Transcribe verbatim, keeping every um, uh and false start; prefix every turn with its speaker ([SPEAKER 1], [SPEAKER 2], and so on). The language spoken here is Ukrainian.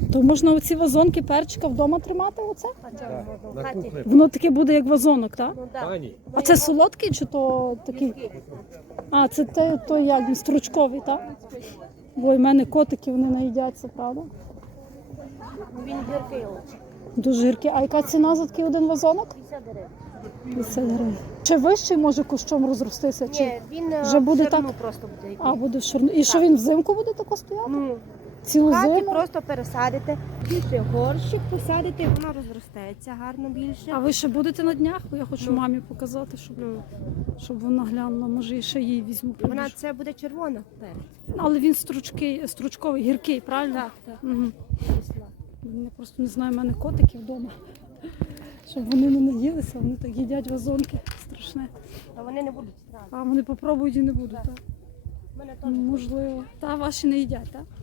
[SPEAKER 1] То можна оці вазонки перчика вдома тримати оце?
[SPEAKER 2] А чого
[SPEAKER 3] Так,
[SPEAKER 2] воно в
[SPEAKER 3] на
[SPEAKER 2] хаті?
[SPEAKER 3] кухні.
[SPEAKER 1] Воно таке буде як вазонок, так?
[SPEAKER 2] Ну, да.
[SPEAKER 3] Пані,
[SPEAKER 1] А це солодкий чи то такий? А, це той, той як він, стручковий, так? Бо в мене котики, вони наїдяться, правда?
[SPEAKER 2] Він гіркий очень.
[SPEAKER 1] Дуже гіркі. А яка ціна за такий один вазонок?
[SPEAKER 2] п'ятдесят гривень.
[SPEAKER 1] п'ятдесят гривень. Чи вищий може кущом розростися? Чи...
[SPEAKER 2] Ні, він е,
[SPEAKER 1] вже буде
[SPEAKER 2] все одно
[SPEAKER 1] так?
[SPEAKER 2] просто буде йти.
[SPEAKER 1] А, буде в ширину. І що він взимку буде тако стояти?
[SPEAKER 2] Ну,
[SPEAKER 1] Цілу
[SPEAKER 2] в хаті
[SPEAKER 1] зиму?
[SPEAKER 2] просто пересадите. Більше горщик посадите, воно розростається гарно більше.
[SPEAKER 1] А ви ще будете на днях? Бо я хочу
[SPEAKER 2] Ну.
[SPEAKER 1] мамі показати, щоб,
[SPEAKER 2] Ну,
[SPEAKER 1] щоб вона глянула. Може, і ще їй візьму.
[SPEAKER 2] вона
[SPEAKER 1] побільше.
[SPEAKER 2] це буде червона перець.
[SPEAKER 1] Але він стручкий, стручковий, гіркий, правильно?
[SPEAKER 2] Так, так.
[SPEAKER 1] Угу.
[SPEAKER 2] Кисла.
[SPEAKER 1] Я просто не знаю, в мене котики вдома. Щоб вони не наїлися, вони так їдять вазонки. Страшне.
[SPEAKER 2] А вони не будуть страшні.
[SPEAKER 1] А вони попробують і не будуть, так?
[SPEAKER 2] У мене теж.
[SPEAKER 1] Можливо. Та ваші не їдять, так?